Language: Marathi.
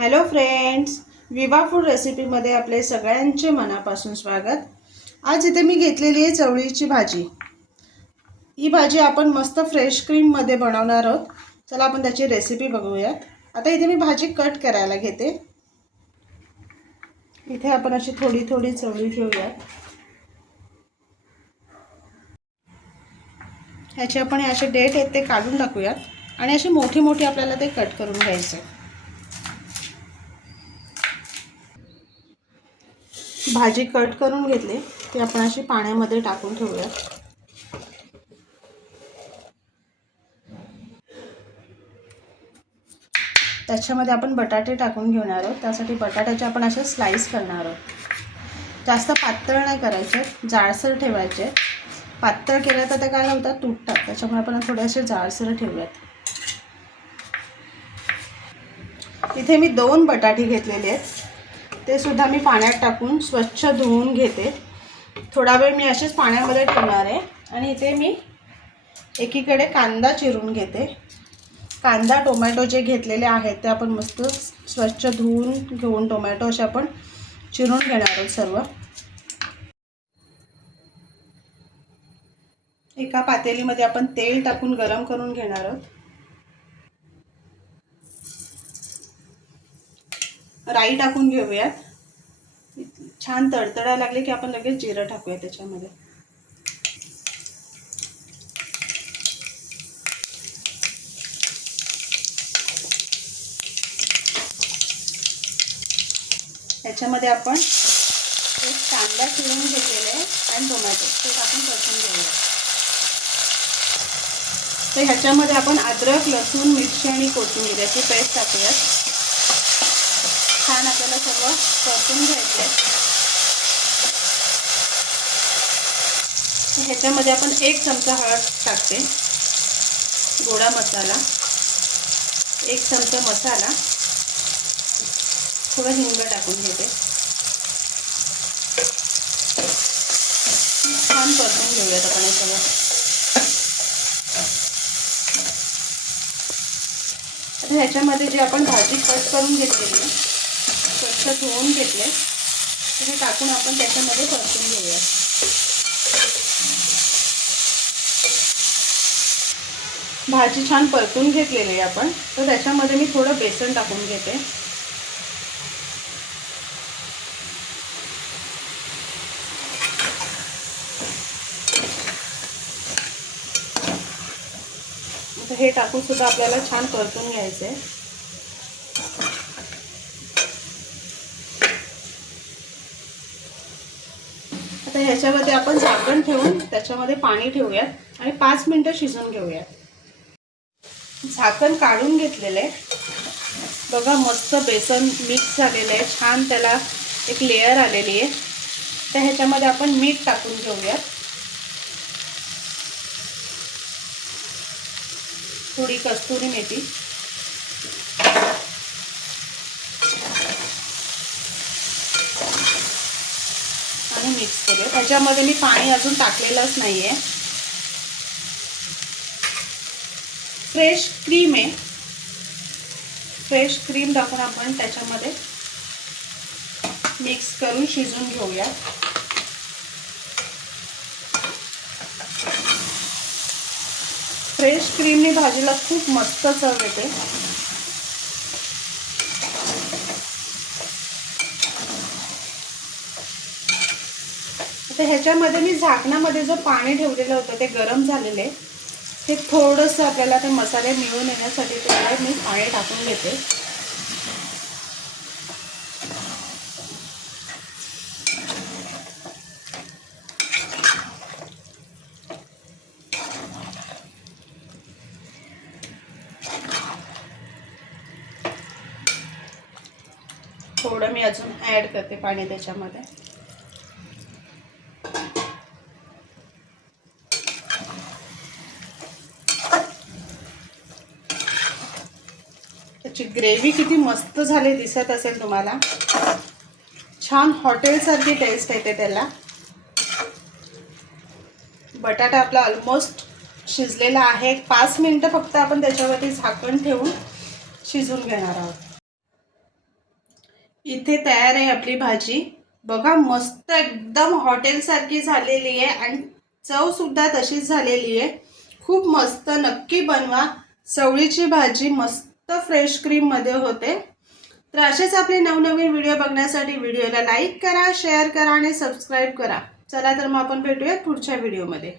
हॅलो फ्रेंड्स विवा फूड रेसिपीमध्ये आपले सगळ्यांचे मनापासून स्वागत. आज इथे मी घेतलेली आहे चवळीची भाजी. ही भाजी आपण मस्त फ्रेश क्रीममध्ये बनवणार आहोत. चला आपण त्याची रेसिपी बघूयात. आता इथे मी भाजी कट करायला घेते. इथे आपण अशी थोडी थोडी चवळी घेऊयात ह्याचे आपण असे डेट आहेत ते काढून टाकूयात. आणि अशी मोठी मोठी आपल्याला ते कट करून घ्यायचं भाजी कट करून घेतली. ती आपण अशी पाण्यामध्ये टाकून ठेवूया. त्याच्यामध्ये आपण बटाटे टाकून घेणार आहोत. त्यासाठी बटाट्याचे आपण असे स्लाईस करणार आहोत. जास्त पातळ नाही करायचे जाडसर ठेवायचे. पातळ केलं तर ते काय होतात? तुटतात. त्याच्यामुळे आपण थोडे असे जाडसर ठेवूयात. इथे मी दोन बटाटे घेतलेले आहेत. ते सुद्धा मी पाण्यात टाकून स्वच्छ धुवून घेते. थोडा वेळ मी असेच पाण्यामध्ये ठेवणार आहे. आणि इथे मी एकीकडे कांदा चिरून घेते. कांदा टोमॅटो जे घेतलेले आहेत ते आपण मस्त स्वच्छ धुवून घेऊन टोमॅटो असे आपण चिरून घेणार आहोत सर्व. एका पातेलीमध्ये आपण तेल टाकून गरम करून घेणार आहोत. राई टाकून घेऊयात. छान तडतडा लागले की आपण लगेच जिरं टाकूया त्याच्यामध्ये. त्याच्यामध्ये आपण एक कांदा चिरून घेतलेला आहे आणि टोमॅटो. ते टाकून परतून घेऊया. तर ह्याच्यामध्ये आपण अद्रक लसूण मिरची आणि कोथिंबीर याची पेस्ट टाकूयात. छान आपल्याला सर्व परतून घ्यायचं आहे ह्याच्यामध्ये आपण एक चमचा हळद टाकते. गोडा मसाला. एक चमचा मसाला. थोडं हिंग टाकून घेते. छान परतून घेऊयात आपण हे सगळं. आता ह्याच्यामध्ये जे आपण भाजी कट करून घेतलेली स्वच्छ धुवून घेतले हे टाकून आपण त्याच्यामध्ये परतून घेऊया भाजी छान परतून घेतलेली आहे आपण. तर त्याच्यामध्ये मी थोडं बेसन टाकून घेते. हे टाकून सुद्धा आपल्याला छान परतून घ्यायचं. आहे आता ह्याच्यामध्ये आपण झाकण ठेवून त्याच्यामध्ये पाणी ठेवूयात आणि पाच मिनटं शिजवून घेऊयात. झाकण काढून घेतलेलं आहे. बघा मस्त बेसन मिक्स झालेलं आहे. छान त्याला एक लेअर आलेली आहे. तर ह्याच्यामध्ये आपण मीठ टाकून घेऊयात. थोडी कस्तुरी मेथी. आणि मिक्स करूया त्याच्यामध्ये मी पाणी अजून टाकलेलंच नाही आहे फ्रेश क्रीम आहे. फ्रेश क्रीम टाकून आपण त्याच्यामध्ये मिक्स करून शिजून घेऊया फ्रेश क्रीमने भाजीला खूप मस्त चव येते. आता ह्याच्यामध्ये मी झाकणामध्ये जो पाणी ठेवलेलं होतं ते गरम झालेले हे थोडंसं आपल्याला ते मसाले मिळून येण्यासाठी त्याला मी पाणी टाकून घेते. थोडं मी अजून ॲड करते पाणी त्याच्यामध्ये. त्याची ग्रेव्ही किती मस्त झाली दिसत असेल तुम्हाला. छान हॉटेलसारखी टेस्ट येते त्याला. बटाटा आपला ऑलमोस्ट शिजलेला आहे. पाच मिनटं फक्त आपण त्याच्यावरती झाकण ठेवून शिजून घेणार आहोत. इथे तयार आहे आपली भाजी. बघा मस्त एकदम हॉटेलसारखी झालेली आहे आणि चव सुद्धा तशीच झालेली आहे. खूप मस्त नक्की बनवा. चवळीची भाजी मस्त फ्रेश क्रीममध्ये होते. तर असेच आपले नवनवीन व्हिडिओ बघण्यासाठी व्हिडिओला लाईक करा शेअर करा आणि सबस्क्राईब करा. चला तर मग आपण भेटूया पुढच्या व्हिडिओमध्ये